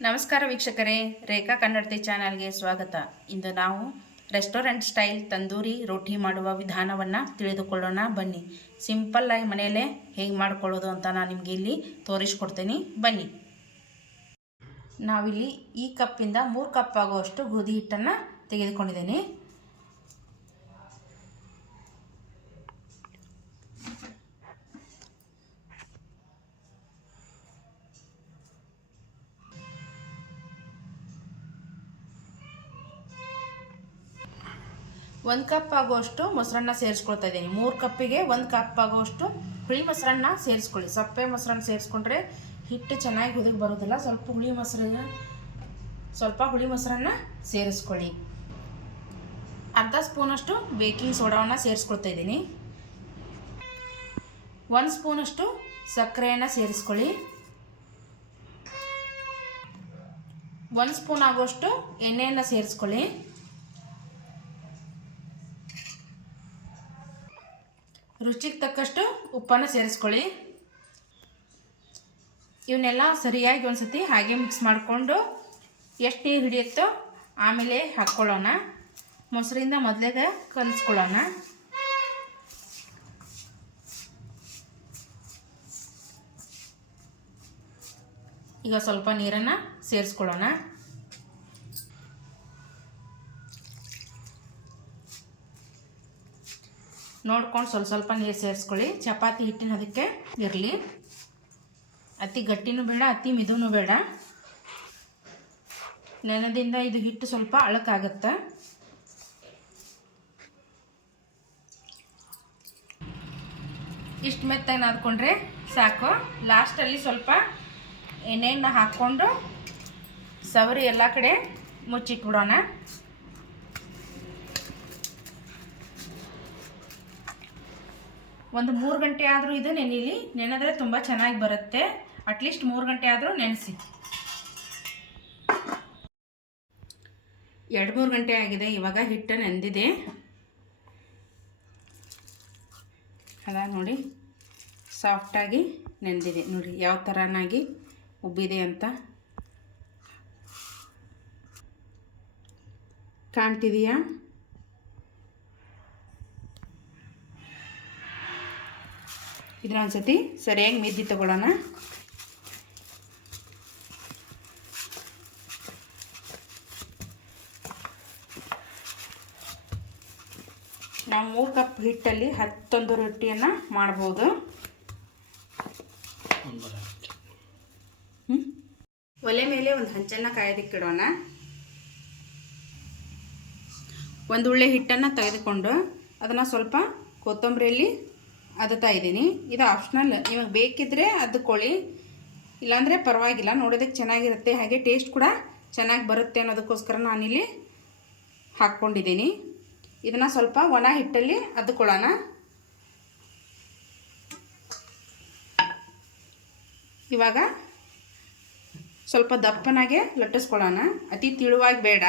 ನಮಸ್ಕಾರ ವೀಕ್ಷಕರೇ, ರೇಖಾ ಕನ್ನಡತಿ ಚಾನಲ್ಗೆ ಸ್ವಾಗತ. ಇಂದು ನಾವು ರೆಸ್ಟೋರೆಂಟ್ ಸ್ಟೈಲ್ ತಂದೂರಿ ರೊಟ್ಟಿ ಮಾಡುವ ವಿಧಾನವನ್ನು ತಿಳಿದುಕೊಳ್ಳೋಣ. ಬನ್ನಿ. ಸಿಂಪಲ್ಲಾಗಿ ಮನೆಯಲ್ಲೇ ಹೇಗೆ ಮಾಡ್ಕೊಳ್ಳೋದು ಅಂತ ನಾನು ನಿಮಗೆ ಇಲ್ಲಿ ತೋರಿಸ್ಕೊಡ್ತೀನಿ. ಬನ್ನಿ. ನಾವಿಲ್ಲಿ ಈ ಕಪ್ಪಿಂದ ಮೂರು ಕಪ್ ಆಗುವಷ್ಟು ಗೋಧಿ ಹಿಟ್ಟನ್ನು ತೆಗೆದುಕೊಂಡಿದ್ದೀನಿ. ಒಂದು ಕಪ್ ಆಗುವಷ್ಟು ಮೊಸರನ್ನ ಸೇರಿಸ್ಕೊಳ್ತಾ ಇದ್ದೀನಿ. ಮೂರು ಕಪ್ಪಿಗೆ ಒಂದು ಕಪ್ ಆಗುವಷ್ಟು ಹುಳಿ ಮೊಸರನ್ನ ಸೇರಿಸ್ಕೊಳ್ಳಿ. ಸಪ್ಪೆ ಮೊಸರನ್ನ ಸೇರಿಸ್ಕೊಂಡ್ರೆ ಹಿಟ್ಟು ಚೆನ್ನಾಗಿ ಹುದುಗಿ ಬರೋದಿಲ್ಲ. ಸ್ವಲ್ಪ ಹುಳಿ ಮೊಸರನ್ನ, ಸ್ವಲ್ಪ ಹುಳಿ ಮೊಸರನ್ನ ಸೇರಿಸ್ಕೊಳ್ಳಿ. ಅರ್ಧ ಸ್ಪೂನಷ್ಟು ಬೇಕಿಂಗ್ ಸೋಡಾವನ್ನು ಸೇರಿಸ್ಕೊಳ್ತಾ ಇದ್ದೀನಿ. ಒಂದು ಸ್ಪೂನಷ್ಟು ಸಕ್ಕರೆಯನ್ನು ಸೇರಿಸ್ಕೊಳ್ಳಿ. ಒಂದು ಸ್ಪೂನ್ ಆಗುವಷ್ಟು ಎಣ್ಣೆಯನ್ನು ಸೇರಿಸ್ಕೊಳ್ಳಿ. ರುಚಿಗೆ ತಕ್ಕಷ್ಟು ಉಪ್ಪನ್ನು ಸೇರಿಸ್ಕೊಳ್ಳಿ. ಇವನ್ನೆಲ್ಲ ಸರಿಯಾಗಿ ಒಂದು ಸತಿ ಹಾಗೆ ಮಿಕ್ಸ್ ಮಾಡಿಕೊಂಡು ಎಷ್ಟು ನೀರು ಹಿಡಿಯುತ್ತೋ ಆಮೇಲೆ ಹಾಕ್ಕೊಳ್ಳೋಣ. ಮೊಸರಿಂದ ಮೊದಲೇಗೆ ಕಲಿಸ್ಕೊಳ್ಳೋಣ ಈಗ ಸ್ವಲ್ಪ ನೀರನ್ನು ಸೇರಿಸ್ಕೊಳ್ಳೋಣ. ನೋಡ್ಕೊಂಡು ಸ್ವಲ್ಪ ಸ್ವಲ್ಪ ನೀರು ಸೇರಿಸ್ಕೊಳ್ಳಿ. ಚಪಾತಿ ಹಿಟ್ಟಿನ ಅದಕ್ಕೆ ಇರಲಿ. ಅತಿ ಗಟ್ಟಿನೂ ಬೇಡ, ಅತಿ ಮಿದುನೂ ಬೇಡ. ನೆನದಿಂದ ಇದು ಹಿಟ್ಟು ಸ್ವಲ್ಪ ಅಳಕಾಗತ್ತೆ. ಇಷ್ಟು ಮೆತ್ತಾಗಿ ನಾದ್ಕೊಂಡ್ರೆ ಸಾಕು. ಲಾಸ್ಟಲ್ಲಿ ಸ್ವಲ್ಪ ಎಣ್ಣೆಯನ್ನು ಹಾಕ್ಕೊಂಡು ಸವರಿ ಎಲ್ಲ ಕಡೆ ಮುಚ್ಚಿಟ್ಬಿಡೋಣ. ಒಂದು ಮೂರು ಗಂಟೆ ಆದರೂ ಇದು ನೆನೀಲಿ. ನೆನೆದ್ರೆ ತುಂಬ ಚೆನ್ನಾಗಿ ಬರುತ್ತೆ. ಅಟ್ಲೀಸ್ಟ್ ಮೂರು ಗಂಟೆ ಆದರೂ ನೆನೆಸಿ. ಎರಡು ಮೂರು ಗಂಟೆ ಆಗಿದೆ. ಇವಾಗ ಹಿಟ್ಟು ನೆಂದಿದೆ. ಅದ ನೋಡಿ. ಸಾಫ್ಟಾಗಿ ನೆಂದಿದೆ. ನೋಡಿ, ಯಾವ ಥರನಾಗಿ ಉಬ್ಬಿದೆ ಅಂತ. ಕಾಣ್ತಿದೆಯಾ? ಇದನ್ನ ಒಂದ್ಸತಿ ಸರಿಯಾಗಿ ಮಿದ್ದಿ ತಗೊಳ್ಳೋಣ. ನಾವು ಮೂರು ಕಪ್ ಹಿಟ್ಟಲ್ಲಿ ಹತ್ತೊಂದು ರೊಟ್ಟಿಯನ್ನು ಮಾಡ್ಬೋದು? ಒಲೆ ಮೇಲೆ ಒಂದು ಹಂಚನ್ನು ಕಾಯೋದಕ್ಕಿಡೋಣ ಒಂದು ಉಳ್ಳೆ ಹಿಟ್ಟನ್ನು ತೆಗೆದುಕೊಂಡು ಅದನ್ನು ಸ್ವಲ್ಪ ಕೊತ್ತಂಬರಿಯಲ್ಲಿ ಅದತಾ ಇದ್ದೀನಿ. ಇದು ಆಪ್ಷನಲ್ ನಿಮಗೆ ಬೇಕಿದ್ದರೆ ಕೊಳ್ಳಿ ಇಲ್ಲಾಂದರೆ ಪರವಾಗಿಲ್ಲ. ನೋಡೋದಕ್ಕೆ ಚೆನ್ನಾಗಿರುತ್ತೆ. ಹಾಗೆ ಟೇಸ್ಟ್ ಕೂಡ ಚೆನ್ನಾಗಿ ಬರುತ್ತೆ ಅನ್ನೋದಕ್ಕೋಸ್ಕರ ನಾನಿಲ್ಲಿ ಹಾಕ್ಕೊಂಡಿದ್ದೀನಿ. ಇದನ್ನು ಸ್ವಲ್ಪ ಒಣ ಹಿಟ್ಟಲ್ಲಿ ಅದ್ಕೊಳ್ಳೋಣ. ಇವಾಗ ಸ್ವಲ್ಪ ದಪ್ಪನಾಗೆ ಲಟ್ಟಿಸ್ಕೊಳ್ಳೋಣ. ಅತಿ ತಿಳುವಾಗಿ ಬೇಡ.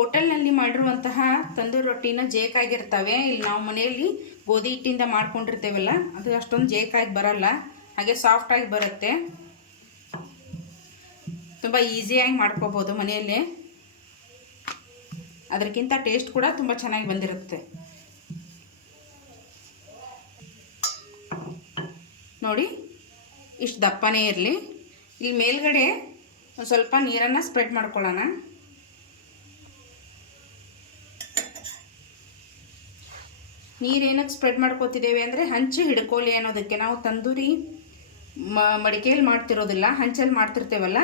ಹೋಟೆಲ್ನಲ್ಲಿ ಮಾಡಿರುವಂತಹ ತಂದೂರಿ ರೊಟ್ಟಿನ ಜೇಕಾಗಿರ್ತವೆ. ಇಲ್ಲಿ ನಾವು ಮನೆಯಲ್ಲಿ ಗೋಧಿ ಹಿಟ್ಟಿಂದ ಮಾಡ್ಕೊಂಡಿರ್ತೇವಲ್ಲ, ಅದು ಅಷ್ಟೊಂದು ಜೇಕಾಗಿ ಬರಲ್ಲ, ಹಾಗೆ ಸಾಫ್ಟಾಗಿ ಬರುತ್ತೆ. ತುಂಬ ಈಸಿಯಾಗಿ ಮಾಡ್ಕೋಬೋದು ಮನೆಯಲ್ಲೇ. ಅದಕ್ಕಿಂತ ಟೇಸ್ಟ್ ಕೂಡ ತುಂಬ ಚೆನ್ನಾಗಿ ಬಂದಿರುತ್ತೆ. ನೋಡಿ, ಇಷ್ಟು ದಪ್ಪನೇ ಇರಲಿ. ಇಲ್ಲಿ ಮೇಲ್ಗಡೆ ಸ್ವಲ್ಪ ನೀರನ್ನು ಸ್ಪ್ರೆಡ್ ಮಾಡ್ಕೊಳ್ಳೋಣ. ನೀರೇನಕ್ಕೆ ಸ್ಪ್ರೆಡ್ ಮಾಡ್ಕೋತಿದ್ದೇವೆ ಅಂದರೆ ಹಂಚು ಹಿಡ್ಕೋಲಿ ಅನ್ನೋದಕ್ಕೆ. ನಾವು ತಂದೂರಿ ಮ, ಮಡಿಕೆಯಲ್ಲಿ ಮಾಡ್ತಿರೋದಿಲ್ಲ, ಹಂಚಲ್ಲಿ ಮಾಡ್ತಿರ್ತೇವಲ್ಲ?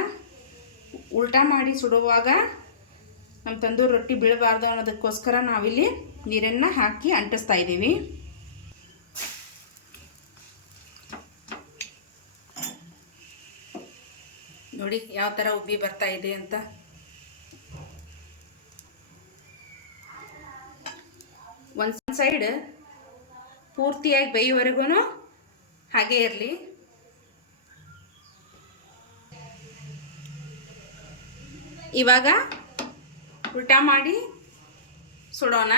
ಉಲ್ಟಾ ಮಾಡಿ ಸುಡುವಾಗ ನಮ್ಮ ತಂದೂರಿ ರೊಟ್ಟಿ ಬೀಳಬಾರ್ದು ಅನ್ನೋದಕ್ಕೋಸ್ಕರ ನಾವಿಲ್ಲಿ ನೀರನ್ನು ಹಾಕಿ ಅಂಟಿಸ್ತಾ ಇದ್ದೀವಿ. ನೋಡಿ, ಯಾವ ಥರ ಉಬ್ಬಿ ಬರ್ತಾ ಇದೆ ಅಂತ. ಸೈಡ್ ಪೂರ್ತಿಯಾಗಿ ಬೇಯುವರೆಗೂ ಹಾಗೆ ಇರಲಿ. ಇವಾಗ ಉಲ್ಟಾ ಮಾಡಿ ಸುಡೋಣ.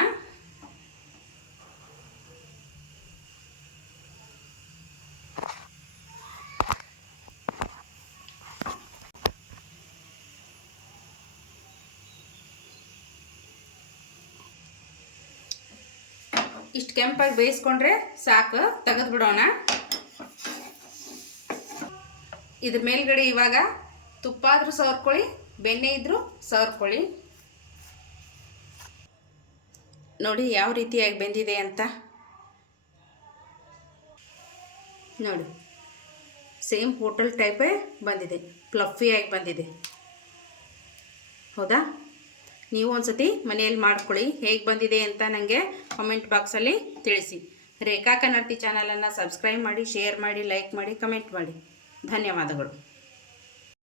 ಇಷ್ಟು ಕೆಂಪಾಗಿ ಬೇಯಿಸ್ಕೊಂಡ್ರೆ ಸಾಕು ತೆಗೆದು ಬಿಡೋಣ ಇದ್ರ ಮೇಲ್ಗಡೆ ಇವಾಗ ತುಪ್ಪ ಆದರೂ ಸವರ್ಕೊಳ್ಳಿ, ಬೆಣ್ಣೆ ಇದ್ದರೂ ಸವರ್ಕೊಳ್ಳಿ. ನೋಡಿ ಯಾವ ರೀತಿಯಾಗಿ ಬೆಂದಿದೆ ಅಂತ. ನೋಡಿ, ಸೇಮ್ ಹೋಟೆಲ್ ಟೈಪೇ ಬಂದಿದೆ ಪ್ಲಫಿಯಾಗಿ ಬಂದಿದೆ. ಹೌದಾ? ನೀವು ಒಂದ್ಸತಿ ಮನೆಯಲ್ಲಿ ಮಾಡ್ಕೊಳ್ಳಿ. ಹೇಗೆ ಬಂದಿದೆ ಅಂತ ನನಗೆ ಕಮೆಂಟ್ ಬಾಕ್ಸಲ್ಲಿ ತಿಳಿಸಿ. ರೇಖಾ ಕನ್ನಡತಿ ಚಾನಲನ್ನು ಸಬ್ಸ್ಕ್ರೈಬ್ ಮಾಡಿ ಶೇರ್ ಮಾಡಿ ಲೈಕ್ ಮಾಡಿ ಕಮೆಂಟ್ ಮಾಡಿ. ಧನ್ಯವಾದಗಳು.